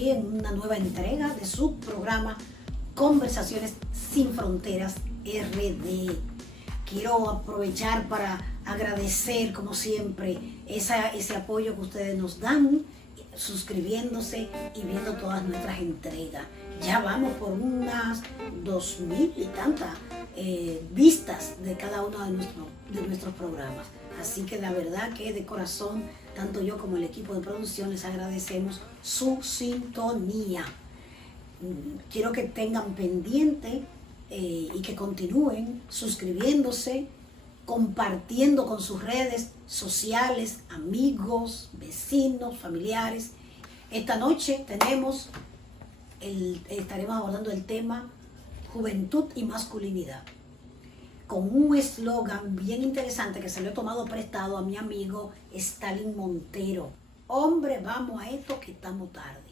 aquí en una nueva entrega de su programa Conversaciones sin Fronteras RD. Quiero aprovechar para agradecer, como siempre, ese apoyo que ustedes nos dan, suscribiéndose y viendo todas nuestras entregas. Ya vamos por unas 2000 y tantas vistas de cada uno de nuestros programas. Así que la verdad que de corazón, tanto yo como el equipo de producción les agradecemos su sintonía. Quiero que tengan pendiente y que continúen suscribiéndose, compartiendo con sus redes sociales, amigos, vecinos, familiares. Esta noche estaremos abordando el tema Juventud y Masculinidad, con un eslogan bien interesante que se lo he tomado prestado a mi amigo Stalin Montero. Hombre, vamos a esto que estamos tarde.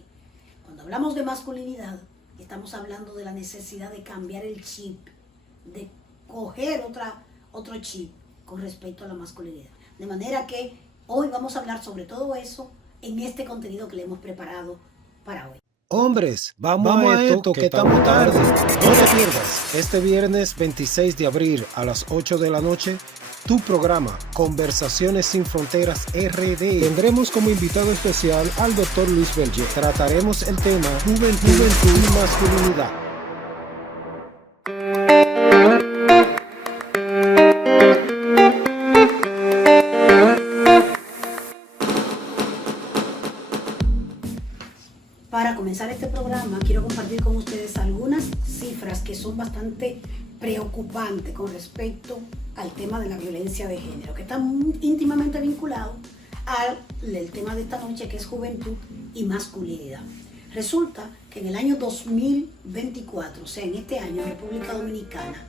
Cuando hablamos de masculinidad, estamos hablando de la necesidad de cambiar el chip, de coger otro chip con respecto a la masculinidad. De manera que hoy vamos a hablar sobre todo eso en este contenido que le hemos preparado para hoy. Hombres, vamos a esto que estamos tarde. No te pierdas este viernes 26 de abril a las 8 de la noche tu programa Conversaciones sin Fronteras RD. Tendremos como invitado especial al Dr. Luis Berger. Trataremos el tema Juventud y Masculinidad. Para comenzar este programa, quiero compartir con ustedes algunas cifras que son bastante preocupantes con respecto al tema de la violencia de género, que está íntimamente vinculado al tema de esta noche, que es juventud y masculinidad. Resulta que en el año 2024, o sea, en este año en República Dominicana,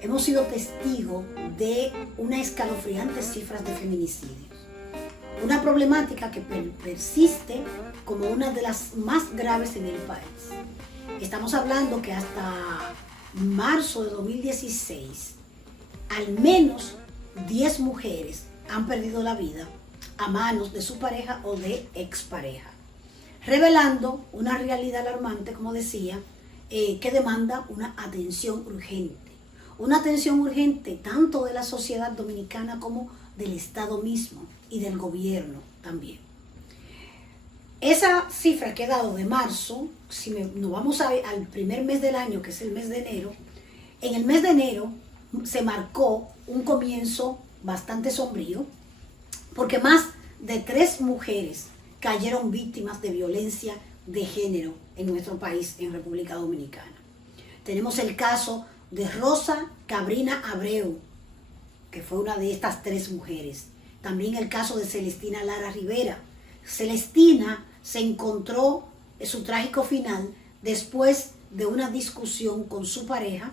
hemos sido testigos de unas escalofriantes cifras de feminicidios. Una problemática que persiste como una de las más graves en el país. Estamos hablando que hasta marzo de 2016, al menos 10 mujeres han perdido la vida a manos de su pareja o de expareja, revelando una realidad alarmante, como decía, que demanda una atención urgente. Una atención urgente tanto de la sociedad dominicana como del Estado mismo y del gobierno también. Esa cifra que he dado de marzo, si nos vamos al primer mes del año, que es el mes de enero, en el mes de enero se marcó un comienzo bastante sombrío, porque más de 3 mujeres cayeron víctimas de violencia de género en nuestro país, en República Dominicana. Tenemos el caso de Rosa Cabrina Abreu, que fue una de estas 3 mujeres. También el caso de Celestina Lara Rivera. Celestina se encontró en su trágico final después de una discusión con su pareja,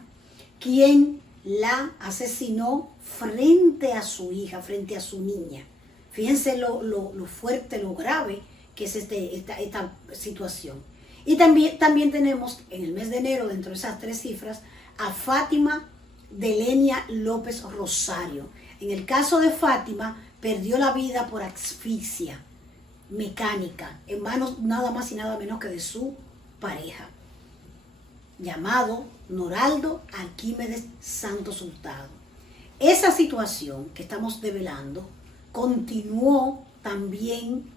quien la asesinó frente a su hija, frente a su niña. Fíjense lo fuerte, lo grave que es esta situación. Y también tenemos en el mes de enero, dentro de esas 3 cifras, a Fátima Delenia López Rosario. En el caso de Fátima, perdió la vida por asfixia mecánica en manos nada más y nada menos que de su pareja, llamado Noraldo Arquímedes Santos Hurtado. Esa situación que estamos develando continuó también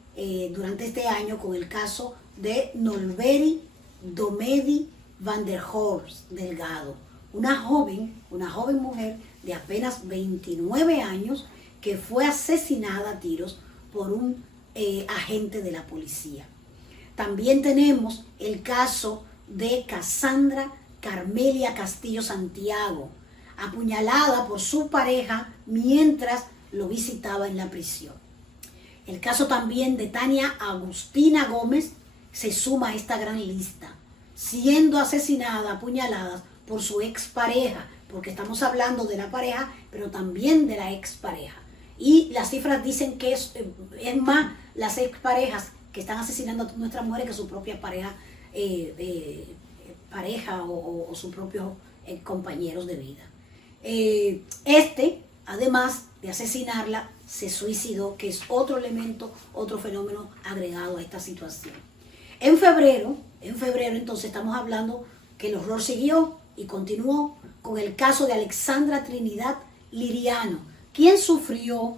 durante este año con el caso de Nolberi Domedi van der Horst Delgado, una joven mujer de apenas 29 años que fue asesinada a tiros por un agente de la policía. También tenemos el caso de Cassandra Carmelia Castillo Santiago, apuñalada por su pareja mientras lo visitaba en la prisión. El caso también de Tania Agustina Gómez se suma a esta gran lista, siendo asesinada, apuñalada por su expareja, porque estamos hablando de la pareja, pero también de la expareja. Y las cifras dicen que es más las exparejas que están asesinando a nuestras mujeres que su propia pareja, o sus propios compañeros de vida. Además de asesinarla, se suicidó, que es otro elemento, otro fenómeno agregado a esta situación. En febrero entonces estamos hablando que el horror siguió y continuó con el caso de Alexandra Trinidad Liriano, quien sufrió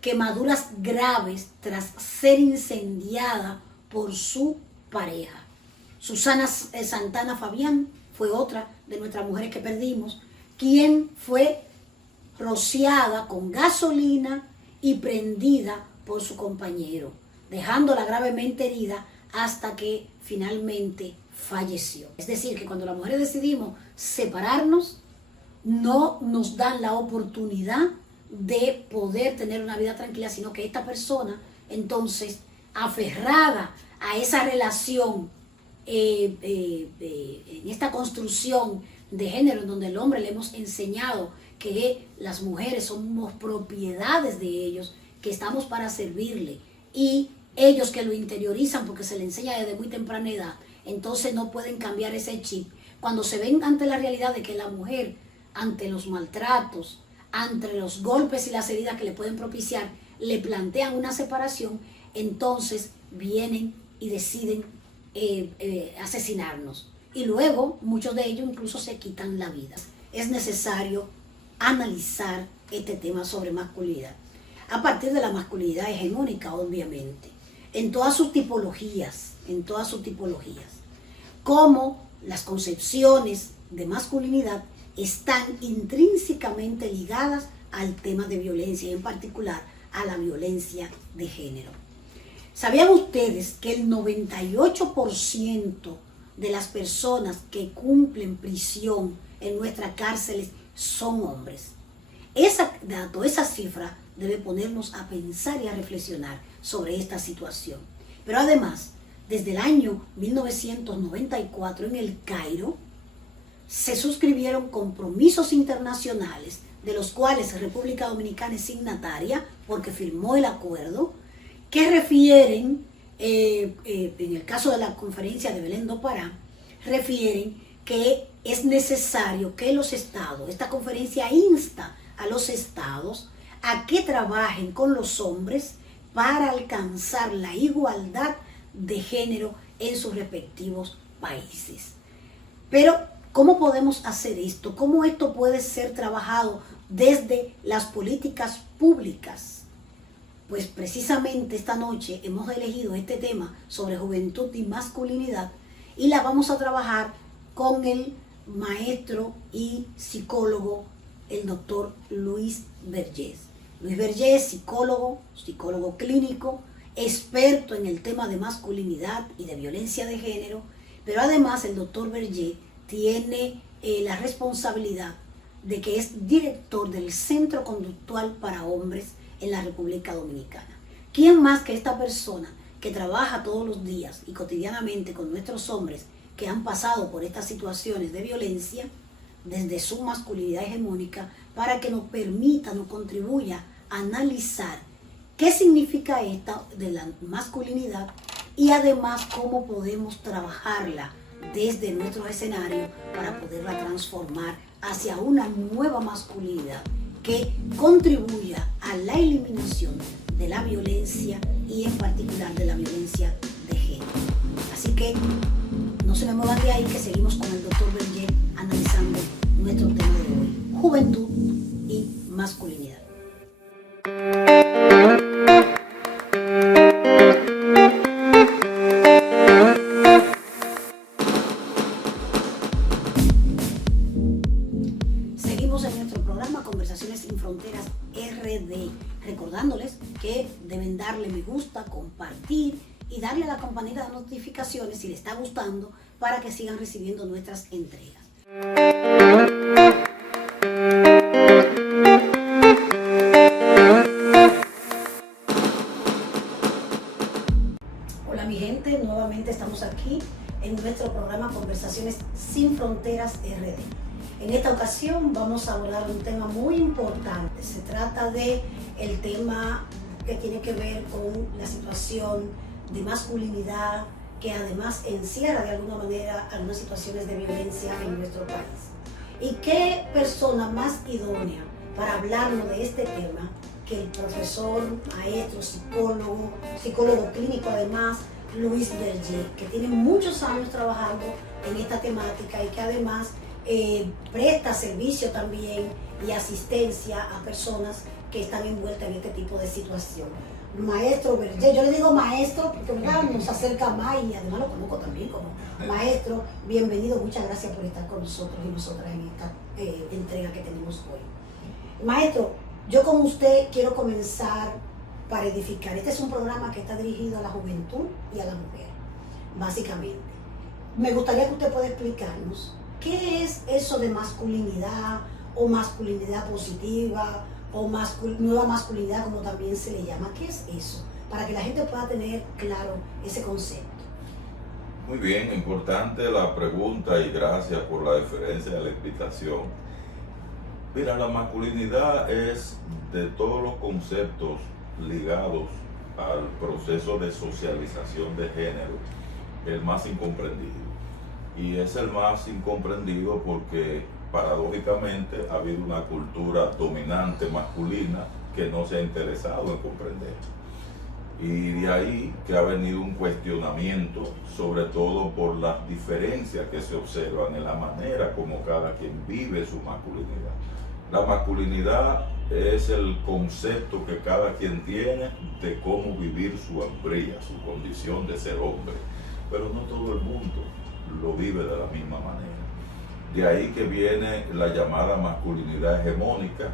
quemaduras graves tras ser incendiada por su pareja. Susana Santana Fabián fue otra de nuestras mujeres que perdimos, quien fue rociada con gasolina y prendida por su compañero, dejándola gravemente herida hasta que finalmente falleció. Es decir, que cuando las mujeres decidimos separarnos, no nos dan la oportunidad de poder tener una vida tranquila, sino que esta persona, entonces, aferrada a esa relación, en esta construcción de género, en donde el hombre le hemos enseñado que las mujeres somos propiedades de ellos, que estamos para servirle, y ellos que lo interiorizan porque se le enseña desde muy temprana edad, entonces no pueden cambiar ese chip. Cuando se ven ante la realidad de que la mujer, ante los maltratos, ante los golpes y las heridas que le pueden propiciar, le plantean una separación, entonces vienen y deciden asesinarnos. Y luego muchos de ellos incluso se quitan la vida. Es necesario analizar este tema sobre masculinidad a partir de la masculinidad hegemónica, obviamente, en todas sus tipologías, cómo las concepciones de masculinidad están intrínsecamente ligadas al tema de violencia y en particular a la violencia de género. ¿Sabían ustedes que el 98% de las personas que cumplen prisión en nuestras cárceles son hombres? Ese dato, esa cifra debe ponernos a pensar y a reflexionar sobre esta situación. Pero además, desde el año 1994 en el Cairo, se suscribieron compromisos internacionales, de los cuales República Dominicana es signataria porque firmó el acuerdo, que refieren, en el caso de la conferencia de Belén do Pará, refieren que es necesario que los estados, esta conferencia insta a los estados a que trabajen con los hombres para alcanzar la igualdad de género en sus respectivos países. Pero, ¿cómo podemos hacer esto? ¿Cómo esto puede ser trabajado desde las políticas públicas? Pues precisamente esta noche hemos elegido este tema sobre juventud y masculinidad y la vamos a trabajar con el maestro y psicólogo, el doctor Luis Vergés. Luis Vergés, psicólogo clínico, experto en el tema de masculinidad y de violencia de género, pero además el doctor Vergés tiene la responsabilidad de que es director del Centro Conductual para Hombres en la República Dominicana. ¿Quién más que esta persona que trabaja todos los días y cotidianamente con nuestros hombres que han pasado por estas situaciones de violencia desde su masculinidad hegemónica, para que nos permita, nos contribuya a analizar qué significa esta de la masculinidad y además cómo podemos trabajarla desde nuestro escenario para poderla transformar hacia una nueva masculinidad que contribuya a la eliminación de la violencia y en particular de la violencia de género. Así que no se me muevan de ahí, que seguimos con el doctor Vergés analizando nuestro tema de hoy, juventud y masculinidad. Seguimos en nuestro programa Conversaciones sin Fronteras RD, recordándoles que deben darle me gusta, compartir y darle a la campanita de notificaciones si les está gustando para que sigan recibiendo nuestras entregas. Hola mi gente, nuevamente estamos aquí en nuestro programa Conversaciones sin Fronteras RD. En esta ocasión vamos a abordar un tema muy importante. Se trata de el tema que tiene que ver con la situación de masculinidad, que además encierra de alguna manera algunas situaciones de violencia en nuestro país. ¿Y qué persona más idónea para hablarnos de este tema que el profesor, maestro, psicólogo clínico además, Luis Berger, que tiene muchos años trabajando en esta temática y que además presta servicio también y asistencia a personas que están envueltas en este tipo de situación. Maestro Berger, yo le digo maestro porque nos acerca más y además lo conozco también como maestro. Bienvenido, muchas gracias por estar con nosotros y nosotras en esta entrega que tenemos hoy. Maestro, yo con usted quiero comenzar para edificar. Este es un programa que está dirigido a la juventud y a la mujer, básicamente. Me gustaría que usted pueda explicarnos qué es eso de masculinidad o masculinidad positiva o nueva masculinidad, como también se le llama. ¿Qué es eso? Para que la gente pueda tener claro ese concepto. Muy bien, importante la pregunta y gracias por la deferencia de la explicación. Mira, la masculinidad es de todos los conceptos ligados al proceso de socialización de género, el más incomprendido. Y es el más incomprendido porque paradójicamente ha habido una cultura dominante masculina que no se ha interesado en comprender. Y de ahí que ha venido un cuestionamiento, sobre todo por las diferencias que se observan en la manera como cada quien vive su masculinidad. La masculinidad es el concepto que cada quien tiene de cómo vivir su hombría, su condición de ser hombre, pero no todo el mundo lo vive de la misma manera. De ahí que viene la llamada masculinidad hegemónica,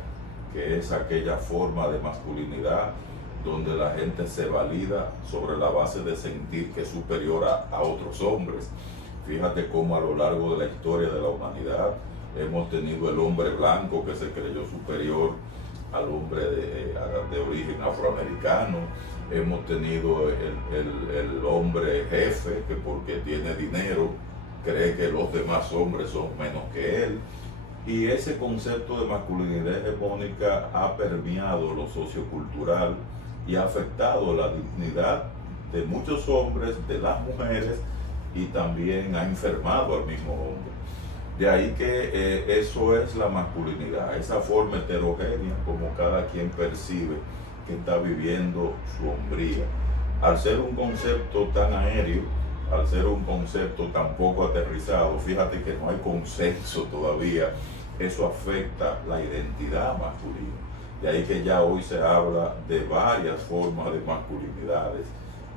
que es aquella forma de masculinidad donde la gente se valida sobre la base de sentir que es superior a otros hombres. Fíjate cómo a lo largo de la historia de la humanidad hemos tenido el hombre blanco que se creyó superior al hombre de origen afroamericano, hemos tenido el hombre jefe que porque tiene dinero cree que los demás hombres son menos que él, y ese concepto de masculinidad hegemónica ha permeado lo sociocultural y ha afectado la dignidad de muchos hombres, de las mujeres, y también ha enfermado al mismo hombre. De ahí que eso es la masculinidad, esa forma heterogénea como cada quien percibe que está viviendo su hombría. Al ser un concepto tan aéreo, al ser un concepto tan poco aterrizado, fíjate que no hay consenso todavía, eso afecta la identidad masculina. De ahí que ya hoy se habla de varias formas de masculinidades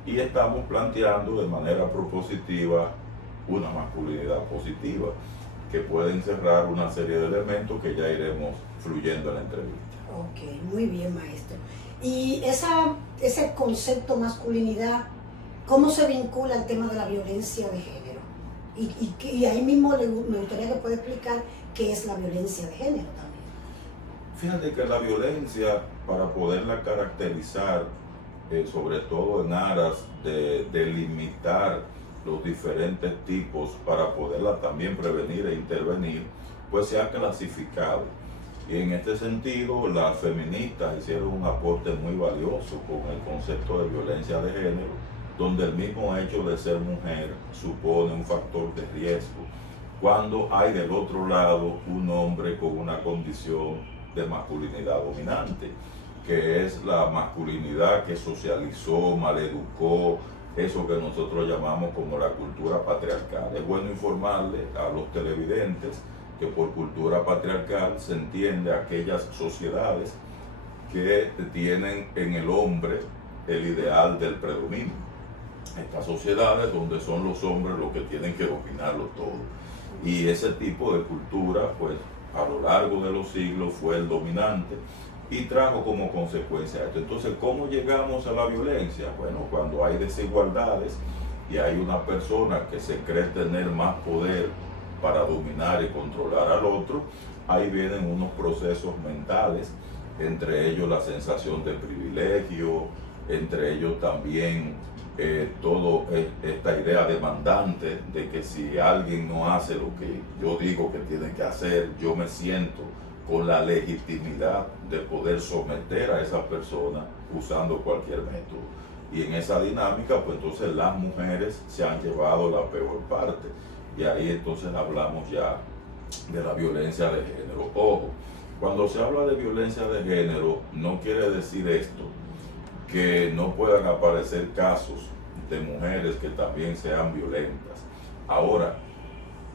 y estamos planteando de manera propositiva una masculinidad positiva que puede encerrar una serie de elementos que ya iremos fluyendo en la entrevista. Ok, muy bien, maestro. Y ese concepto masculinidad, ¿cómo se vincula al tema de la violencia de género? Y ahí mismo me gustaría que pueda explicar qué es la violencia de género también. Fíjate que la violencia, para poderla caracterizar, sobre todo en aras de delimitar los diferentes tipos para poderla también prevenir e intervenir, pues se ha clasificado. Y en este sentido, las feministas hicieron un aporte muy valioso con el concepto de violencia de género, donde el mismo hecho de ser mujer supone un factor de riesgo, cuando hay del otro lado un hombre con una condición de masculinidad dominante, que es la masculinidad que socializó, maleducó, eso que nosotros llamamos como la cultura patriarcal. Es bueno informarle a los televidentes que por cultura patriarcal se entiende aquellas sociedades que tienen en el hombre el ideal del predominio. Estas sociedades donde son los hombres los que tienen que dominarlo todo. Y ese tipo de cultura, pues, a lo largo de los siglos fue el dominante y trajo como consecuencia esto. Entonces, ¿cómo llegamos a la violencia? Bueno, cuando hay desigualdades y hay una persona que se cree tener más poder para dominar y controlar al otro, ahí vienen unos procesos mentales, entre ellos la sensación de privilegio, entre ellos también toda esta idea demandante de que si alguien no hace lo que yo digo que tiene que hacer, yo me siento con la legitimidad de poder someter a esa persona usando cualquier método. Y en esa dinámica, pues entonces las mujeres se han llevado la peor parte. Y ahí entonces hablamos ya de la violencia de género. Ojo, cuando se habla de violencia de género, no quiere decir esto que no puedan aparecer casos de mujeres que también sean violentas. Ahora,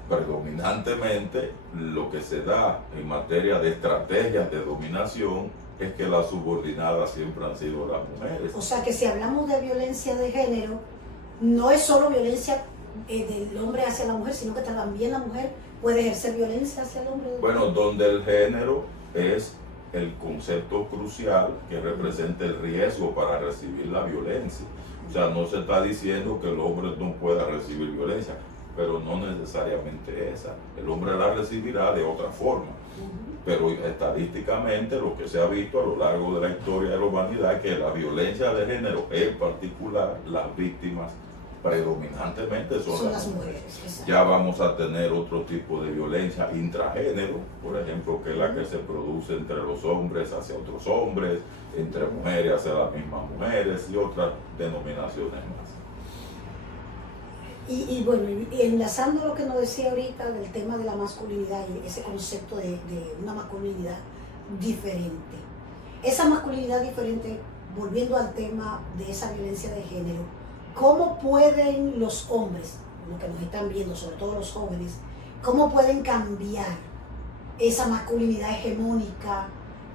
predominantemente lo que se da en materia de estrategias de dominación es que las subordinadas siempre han sido las mujeres. O sea que si hablamos de violencia de género, no es solo violencia del hombre hacia la mujer, sino que también la mujer puede ejercer violencia hacia el hombre. Bueno, donde el género es el concepto crucial que representa el riesgo para recibir la violencia. O sea, no se está diciendo que el hombre no pueda recibir violencia, pero no necesariamente esa. El hombre la recibirá de otra forma. Pero estadísticamente lo que se ha visto a lo largo de la historia de la humanidad es que la violencia de género, en particular, las víctimas predominantemente son las mujeres. Ya vamos a tener otro tipo de violencia intragénero, por ejemplo, que es la que se produce entre los hombres hacia otros hombres, entre mujeres hacia las mismas mujeres y otras denominaciones más. Y bueno, y enlazando lo que nos decía ahorita del tema de la masculinidad y ese concepto de una masculinidad diferente. Esa masculinidad diferente, volviendo al tema de esa violencia de género, ¿cómo pueden los hombres, los que nos están viendo, sobre todo los jóvenes, cómo pueden cambiar esa masculinidad hegemónica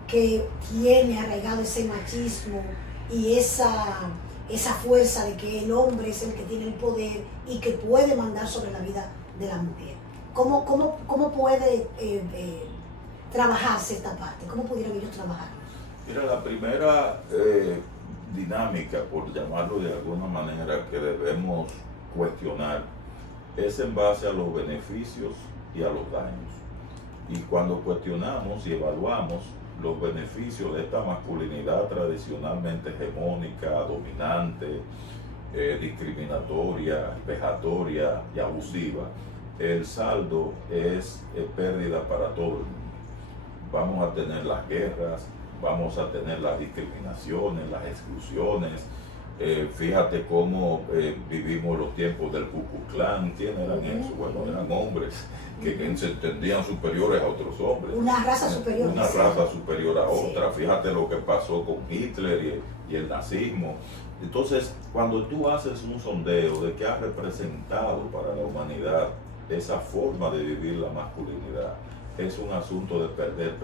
que tiene arraigado ese machismo y esa fuerza de que el hombre es el que tiene el poder y que puede mandar sobre la vida de la mujer? ¿Cómo puede trabajarse esta parte? ¿Cómo pudieran ellos trabajar? Mira, la primera dinámica, por llamarlo de alguna manera, que debemos cuestionar es en base a los beneficios y a los daños. Y cuando cuestionamos y evaluamos los beneficios de esta masculinidad tradicionalmente hegemónica, dominante, discriminatoria, vejatoria y abusiva, el saldo es pérdida para todo el mundo. Vamos a tener las guerras, vamos a tener las discriminaciones, las exclusiones. Fíjate cómo vivimos los tiempos del Ku Klux Klan. ¿Quiénes eran esos? Bueno, eran hombres que se entendían superiores a otros hombres. Una raza superior. Una raza superior a otra. Sí. Fíjate lo que pasó con Hitler y el nazismo. Entonces, cuando tú haces un sondeo de qué ha representado para la humanidad esa forma de vivir la masculinidad, es un asunto de perder.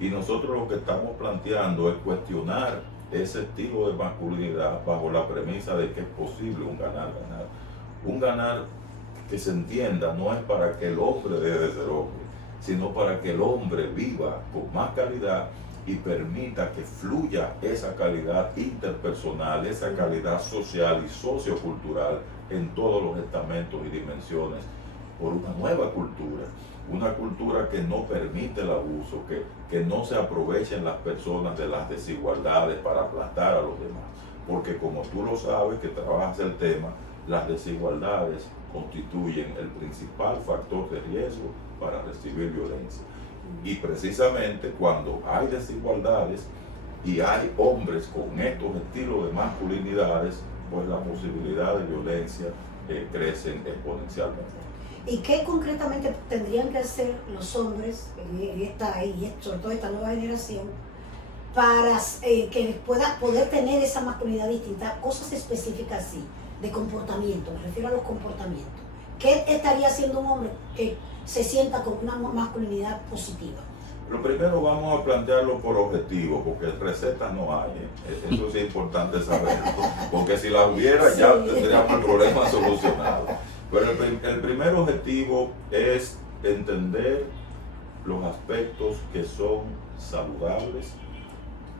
Y nosotros lo que estamos planteando es cuestionar ese estilo de masculinidad bajo la premisa de que es posible un ganar-ganar. Un ganar que se entienda no es para que el hombre deje de ser hombre, sino para que el hombre viva con más calidad y permita que fluya esa calidad interpersonal, esa calidad social y sociocultural en todos los estamentos y dimensiones por una nueva cultura. Una cultura que no permite el abuso, que no se aprovechen las personas de las desigualdades para aplastar a los demás. Porque como tú lo sabes, que trabajas el tema, las desigualdades constituyen el principal factor de riesgo para recibir violencia. Y precisamente cuando hay desigualdades y hay hombres con estos estilos de masculinidades, pues la posibilidad de violencia crecen exponencialmente. ¿Y qué concretamente tendrían que hacer los hombres, y sobre todo esta nueva generación, para que pueda poder tener esa masculinidad distinta? Cosas específicas así, de comportamiento, me refiero a los comportamientos. ¿Qué estaría haciendo un hombre que se sienta con una masculinidad positiva? Lo primero vamos a plantearlo por objetivo, porque recetas no hay. Eso sí es importante saberlo, porque si las hubiera sí, ya tendríamos el problema solucionado. Pero el primer objetivo es entender los aspectos que son saludables,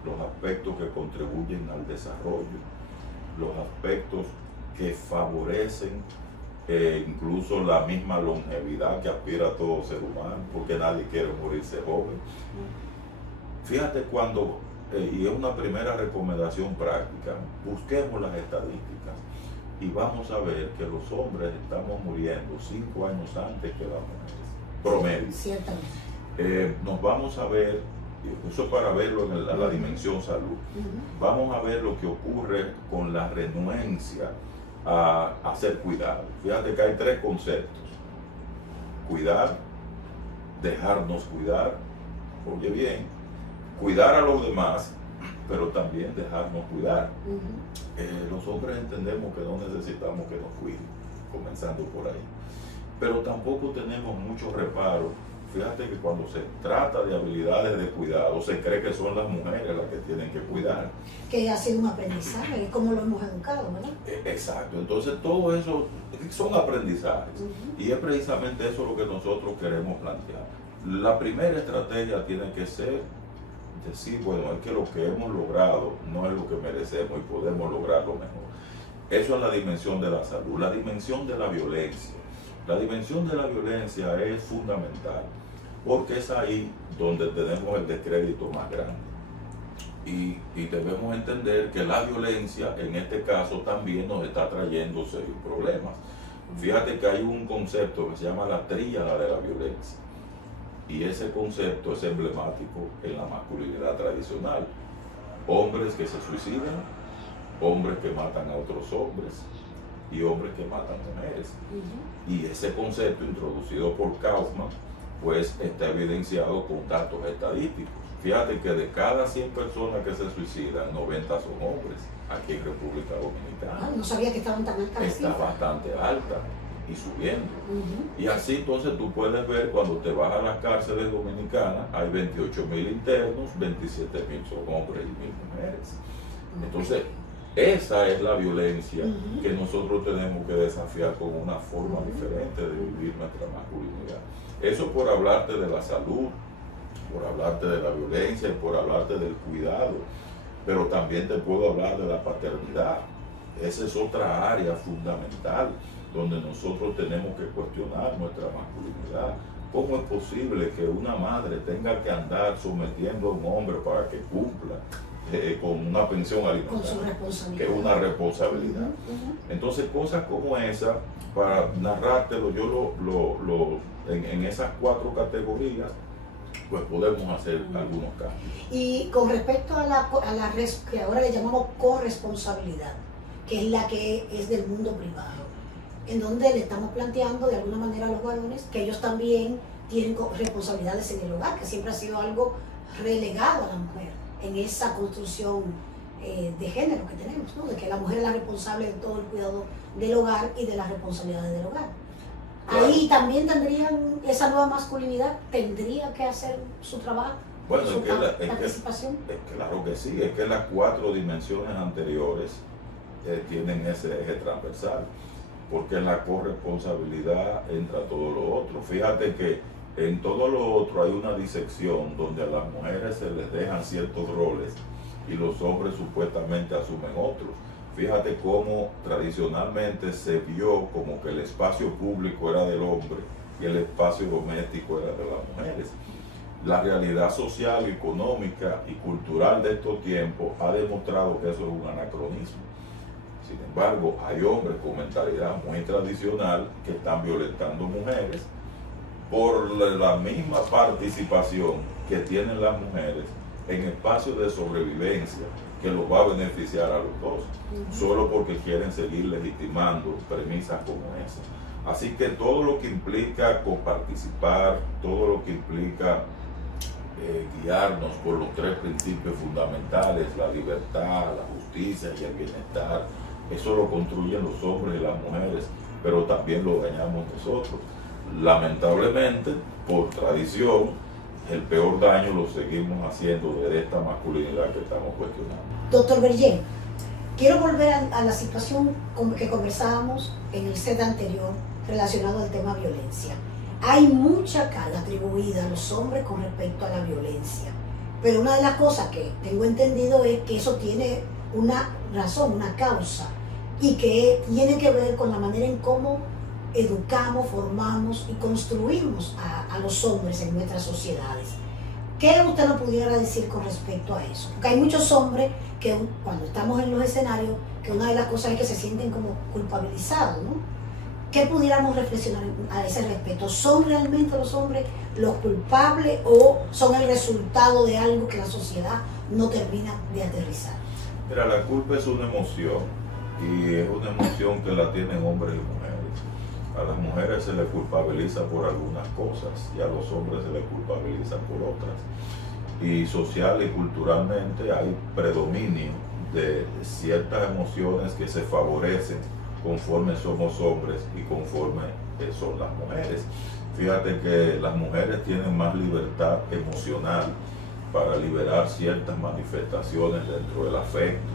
los aspectos que contribuyen al desarrollo, los aspectos que favorecen incluso la misma longevidad que aspira a todo ser humano, porque nadie quiere morirse joven. Fíjate cuando, y es una primera recomendación práctica, busquemos las estadísticas. Y vamos a ver que los hombres estamos muriendo 5 años antes que las mujeres, promedio. Ciertamente. Nos vamos a ver, eso para verlo en la dimensión salud, vamos a ver lo que ocurre con la renuencia a ser cuidado. Fíjate que hay 3 conceptos: cuidar, dejarnos cuidar, oye bien, cuidar a los demás pero también dejarnos cuidar. Los hombres entendemos que no necesitamos que nos cuiden, comenzando por ahí, pero tampoco tenemos mucho reparo. Fíjate que cuando se trata de habilidades de cuidado, se cree que son las mujeres las que tienen que cuidar. Que ha sido un aprendizaje, es como lo hemos educado, ¿verdad? Exacto, entonces todo eso son aprendizajes, y es precisamente eso lo que nosotros queremos plantear. La primera estrategia tiene que ser decir, bueno, es que lo que hemos logrado no es lo que merecemos y podemos lograrlo mejor. Eso es la dimensión de la salud. La dimensión de la violencia. La dimensión de la violencia es fundamental, porque es ahí donde tenemos el descrédito más grande. Y debemos entender que la violencia, en este caso, también nos está trayendo serios problemas. Fíjate que hay un concepto que se llama la tríada de la violencia. Y ese concepto es emblemático en la masculinidad tradicional. Hombres que se suicidan, hombres que matan a otros hombres y hombres que matan mujeres. Y ese concepto introducido por Kaufman pues está evidenciado con datos estadísticos. Fíjate que de cada 100 personas que se suicidan, 90 son hombres aquí en República Dominicana. No sabía que estaban tan altas. Está bastante alta y subiendo. Y así entonces tú puedes ver cuando te vas a las cárceles dominicanas, hay 28.000 internos, 27.000 son hombres y 1.000 mujeres. Entonces, esa es la violencia que nosotros tenemos que desafiar con una forma diferente de vivir nuestra masculinidad. Eso por hablarte de la salud, por hablarte de la violencia y por hablarte del cuidado, pero también te puedo hablar de la paternidad. Esa es otra área fundamental donde nosotros tenemos que cuestionar nuestra masculinidad. ¿Cómo es posible que una madre tenga que andar sometiendo a un hombre para que cumpla con una pensión alimentaria? Con su responsabilidad. Que es una responsabilidad. Entonces, cosas como esa, para narrártelo, yo en esas 4 categorías, pues podemos hacer algunos cambios. Y con respecto a la que ahora le llamamos corresponsabilidad, que es la que es del mundo privado, en donde le estamos planteando de alguna manera a los varones que ellos también tienen responsabilidades en el hogar, que siempre ha sido algo relegado a la mujer en esa construcción de género que tenemos, ¿no? De que la mujer es la responsable de todo el cuidado del hogar y de las responsabilidades del hogar. Claro. Ahí también tendrían, esa nueva masculinidad tendría que hacer su trabajo, bueno, su participación. Claro que sí, es que las 4 dimensiones anteriores tienen ese eje transversal, porque en la corresponsabilidad entra todo lo otro. Fíjate que en todo lo otro hay una disección donde a las mujeres se les dejan ciertos roles y los hombres supuestamente asumen otros. Fíjate cómo tradicionalmente se vio como que el espacio público era del hombre y el espacio doméstico era de las mujeres. La realidad social, económica y cultural de estos tiempos ha demostrado que eso es un anacronismo. Sin embargo, hay hombres con mentalidad muy tradicional que están violentando mujeres por la misma participación que tienen las mujeres en espacios de sobrevivencia que los va a beneficiar a los dos, solo porque quieren seguir legitimando premisas como esa. Así que todo lo que implica coparticipar, todo lo que implica guiarnos por los 3 principios fundamentales, la libertad, la justicia y el bienestar, eso lo construyen los hombres y las mujeres, pero también lo dañamos nosotros. Lamentablemente, por tradición, el peor daño lo seguimos haciendo de esta masculinidad que estamos cuestionando. Doctor Berger, quiero volver a la situación que conversábamos en el set anterior relacionado al tema violencia. Hay mucha carga atribuida a los hombres con respecto a la violencia, pero una de las cosas que tengo entendido es que eso tiene una razón, una causa, y que tiene que ver con la manera en cómo educamos, formamos y construimos a los hombres en nuestras sociedades. ¿Qué usted nos pudiera decir con respecto a eso? Porque hay muchos hombres que cuando estamos en los escenarios, que una de las cosas es que se sienten como culpabilizados, ¿no? ¿Qué pudiéramos reflexionar a ese respecto? ¿Son realmente los hombres los culpables o son el resultado de algo que la sociedad no termina de aterrizar? Mira, la culpa es una emoción y es una emoción que la tienen hombres y mujeres. A las mujeres se les culpabiliza por algunas cosas y a los hombres se les culpabiliza por otras. y social y culturalmente hay predominio de ciertas emociones que se favorecen conforme somos hombres y conforme son las mujeres. Fíjate que las mujeres tienen más libertad emocional para liberar ciertas manifestaciones dentro del afecto,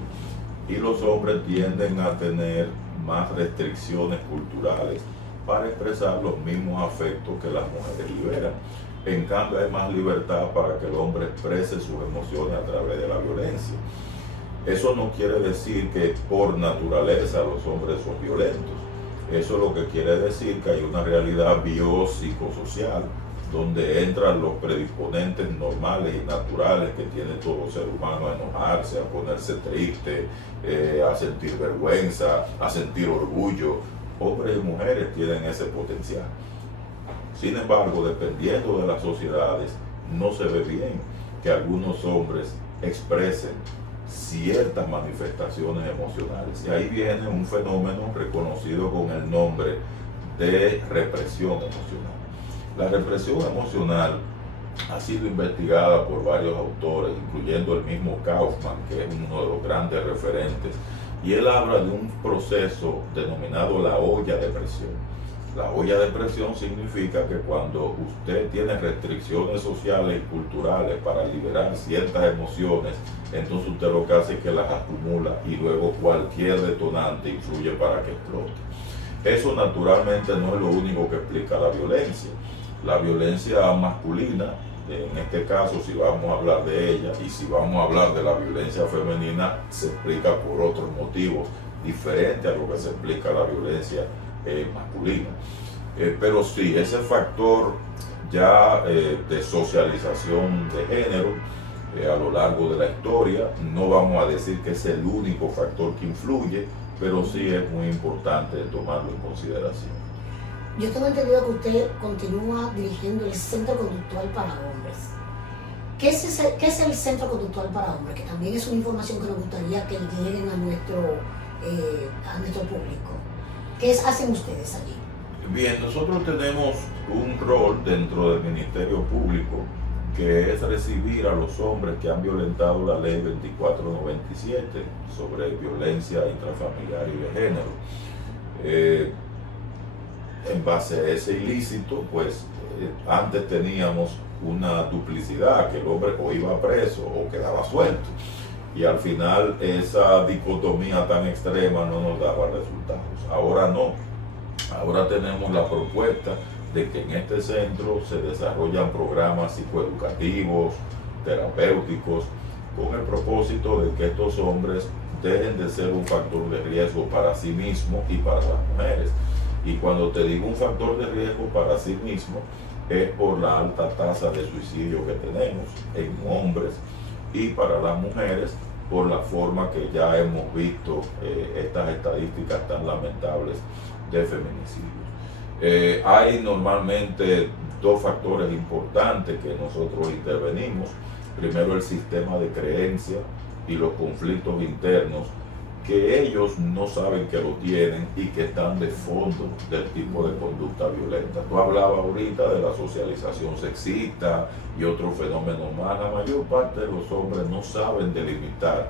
y los hombres tienden a tener más restricciones culturales para expresar los mismos afectos que las mujeres liberan. En cambio, hay más libertad para que el hombre exprese sus emociones a través de la violencia. Eso no quiere decir que por naturaleza los hombres son violentos. Eso lo que quiere decir que hay una realidad biopsicosocial donde entran los predisponentes normales y naturales que tiene todo ser humano a enojarse, a ponerse triste, a sentir vergüenza, a sentir orgullo. Hombres y mujeres tienen ese potencial. Sin embargo, dependiendo de las sociedades, no se ve bien que algunos hombres expresen ciertas manifestaciones emocionales. Y ahí viene un fenómeno reconocido con el nombre de represión emocional. La represión emocional ha sido investigada por varios autores, incluyendo el mismo Kaufman, que es uno de los grandes referentes, y él habla de un proceso denominado la olla de presión. La olla de presión significa que cuando usted tiene restricciones sociales y culturales para liberar ciertas emociones, entonces usted lo que hace es que las acumula y luego cualquier detonante influye para que explote. Eso naturalmente no es lo único que explica la violencia. La violencia masculina, en este caso si vamos a hablar de ella, y si vamos a hablar de la violencia femenina, se explica por otros motivos diferentes a lo que se explica la violencia masculina. Pero sí, ese factor ya de socialización de género a lo largo de la historia, no vamos a decir que es el único factor que influye, pero sí es muy importante tomarlo en consideración. Yo tengo entendido que usted continúa dirigiendo el Centro Conductual para Hombres. ¿Qué es el Centro Conductual para Hombres? Que también es una información que nos gustaría que lleguen a nuestro público. ¿Qué hacen ustedes allí? Bien, nosotros tenemos un rol dentro del Ministerio Público que es recibir a los hombres que han violentado la ley 2497 sobre violencia intrafamiliar y de género. En base a ese ilícito, pues antes teníamos una duplicidad, que el hombre o iba preso o quedaba suelto, y al final esa dicotomía tan extrema no nos daba resultados. Ahora no, ahora tenemos la propuesta de que en este centro se desarrollan programas psicoeducativos, terapéuticos, con el propósito de que estos hombres dejen de ser un factor de riesgo para sí mismos y para las mujeres. Y cuando te digo un factor de riesgo para sí mismo, es por la alta tasa de suicidio que tenemos en hombres, y para las mujeres por la forma que ya hemos visto estas estadísticas tan lamentables de feminicidios. Hay normalmente dos factores importantes que nosotros intervenimos. Primero, el sistema de creencia y los conflictos internos que ellos no saben que lo tienen y que están de fondo del tipo de conducta violenta. Tú hablabas ahorita de la socialización sexista y otros fenómenos más. La mayor parte de los hombres no saben delimitar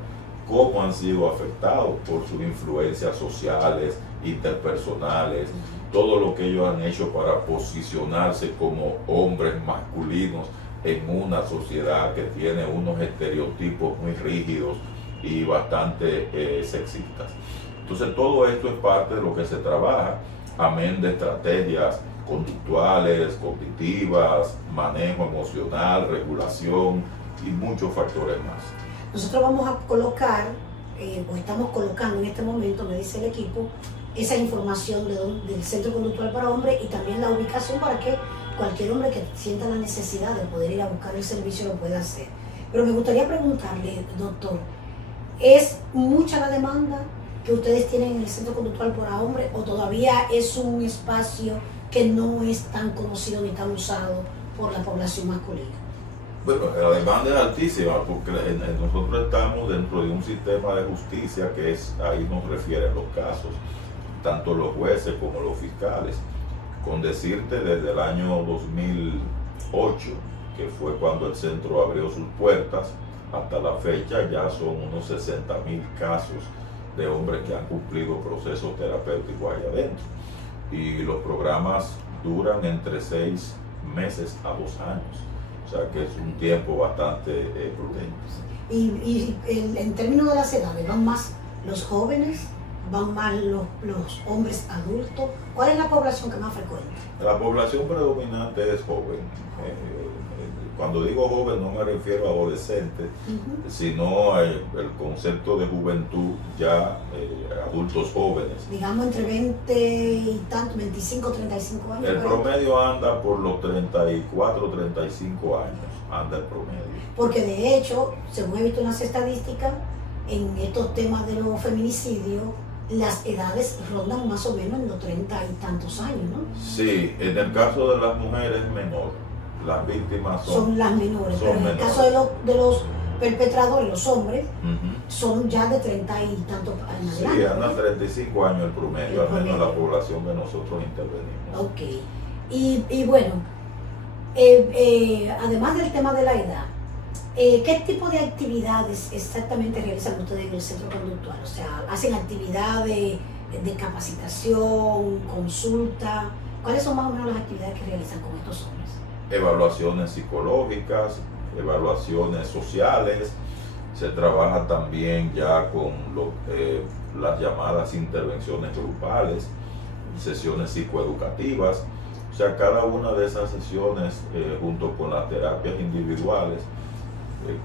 cómo han sido afectados por sus influencias sociales, interpersonales, todo lo que ellos han hecho para posicionarse como hombres masculinos en una sociedad que tiene unos estereotipos muy rígidos y bastante sexistas. Entonces todo esto es parte de lo que se trabaja, amén de estrategias conductuales, cognitivas, manejo emocional, regulación y muchos factores más. Nosotros vamos a colocar, o estamos colocando en este momento, me dice el equipo, esa información del Centro Conductual para Hombres y también la ubicación para que cualquier hombre que sienta la necesidad de poder ir a buscar el servicio lo pueda hacer. Pero me gustaría preguntarle, doctor, ¿es mucha la demanda que ustedes tienen en el Centro Conductual para Hombres o todavía es un espacio que no es tan conocido ni tan usado por la población masculina? Bueno, la demanda es altísima porque nosotros estamos dentro de un sistema de justicia que es, ahí nos refieren los casos, tanto los jueces como los fiscales. Con decirte, desde el año 2008 que fue cuando el centro abrió sus puertas, hasta la fecha ya son unos 60,000 casos de hombres que han cumplido procesos terapéuticos allá adentro. Y los programas duran entre 6 meses a 2 años. O sea que es un tiempo bastante prudente. Y en términos de las edades, ¿van más los jóvenes? ¿Van más los hombres adultos? ¿Cuál es la población que más frecuenta? La población predominante es joven. Cuando digo joven no me refiero a adolescentes, sino el concepto de juventud ya adultos jóvenes. Digamos entre 20 y tanto, 25, 35 años. El promedio anda por los 34, 35 años, anda el promedio. Porque de hecho, según he visto en las estadísticas, en estos temas de los feminicidios, las edades rondan más o menos en los 30 y tantos años, ¿no? Sí, en el caso de las mujeres menor, las víctimas son las menores, son pero en menores. el caso de los perpetradores, los hombres, son ya de 30 y tantos años. Sí, andan 35 años el promedio, al menos la población que nosotros intervenimos. Ok. Y bueno, además del tema de la edad, ¿qué tipo de actividades exactamente realizan ustedes en el centro conductual? O sea, ¿hacen actividades de capacitación, consulta? ¿Cuáles son más o menos las actividades que realizan con estos hombres? Evaluaciones psicológicas, evaluaciones sociales, se trabaja también ya con las llamadas intervenciones grupales, sesiones psicoeducativas. O sea, cada una de esas sesiones, junto con las terapias individuales,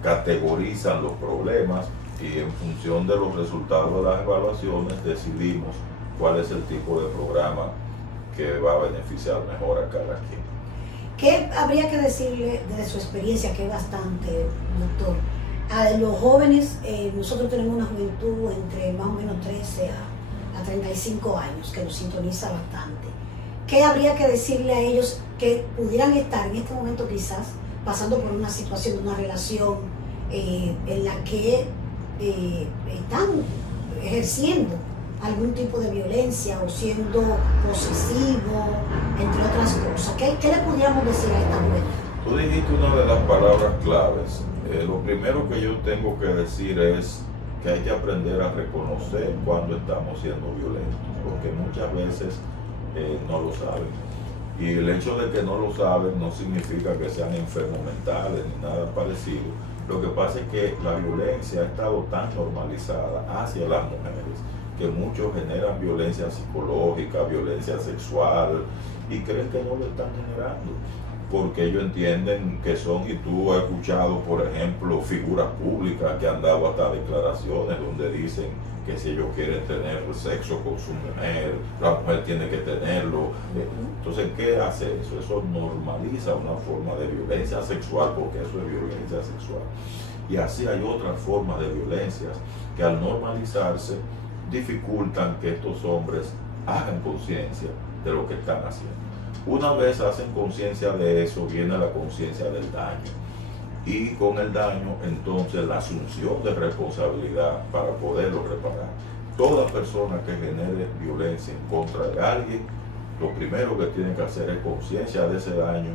categorizan los problemas y en función de los resultados de las evaluaciones decidimos cuál es el tipo de programa que va a beneficiar mejor a cada quien. ¿Qué habría que decirle desde su experiencia, que es bastante, doctor? A los jóvenes, nosotros tenemos una juventud entre más o menos 13 a 35 años, que nos sintoniza bastante. ¿Qué habría que decirle a ellos que pudieran estar en este momento quizás pasando por una situación de una relación en la que están ejerciendo algún tipo de violencia o siendo posesivo, entre otras cosas? ¿Qué le pudiéramos decir a esta mujer? Tú dijiste una de las palabras claves. Lo primero que yo tengo que decir es que hay que aprender a reconocer cuando estamos siendo violentos, porque muchas veces no lo saben. Y el hecho de que no lo saben no significa que sean enfermos mentales ni nada parecido. Lo que pasa es que la violencia ha estado tan normalizada hacia las mujeres que muchos generan violencia psicológica, violencia sexual, y creen que no lo están generando, porque ellos entienden que son, y tú has escuchado, por ejemplo, figuras públicas que han dado hasta declaraciones donde dicen que si ellos quieren tener sexo con su mujer, la mujer tiene que tenerlo. Entonces, ¿qué hace eso? Eso normaliza una forma de violencia sexual, porque eso es violencia sexual. Y así hay otras formas de violencias que al normalizarse dificultan que estos hombres hagan conciencia de lo que están haciendo. Una vez hacen conciencia de eso, viene la conciencia del daño. Y con el daño, entonces, la asunción de responsabilidad para poderlo reparar. Toda persona que genere violencia en contra de alguien, lo primero que tiene que hacer es conciencia de ese daño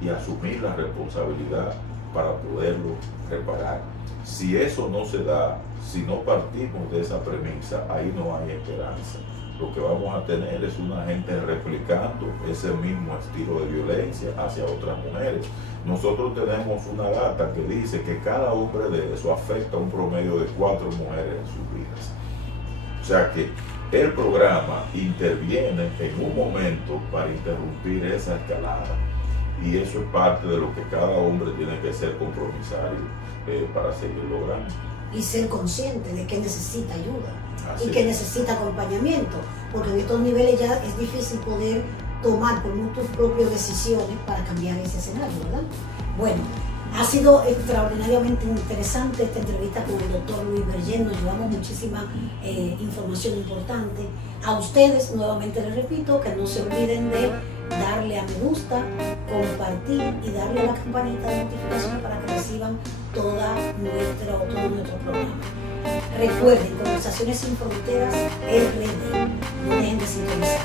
y asumir la responsabilidad para poderlo reparar. Si eso no se da, si no partimos de esa premisa, ahí no hay esperanza. Lo que vamos a tener es una gente replicando ese mismo estilo de violencia hacia otras mujeres. Nosotros tenemos una data que dice que cada hombre de eso afecta a un promedio de 4 mujeres en sus vidas. O sea que el programa interviene en un momento para interrumpir esa escalada. Y eso es parte de lo que cada hombre tiene que ser compromisario para seguir logrando. Y ser consciente de que necesita ayuda. Así y que es. necesita acompañamiento, porque en estos niveles ya es difícil poder tomar por tus propias decisiones para cambiar ese escenario, ¿verdad? Bueno, ha sido extraordinariamente interesante esta entrevista con el doctor Luis Vergés. Nos llevamos muchísima información importante. A ustedes, nuevamente les repito, que no se olviden de darle a me gusta, compartir y darle a la campanita de notificación para que reciban todo nuestro programa. Recuerden, Conversaciones Sin Fronteras RD. No dejen de sintonizar.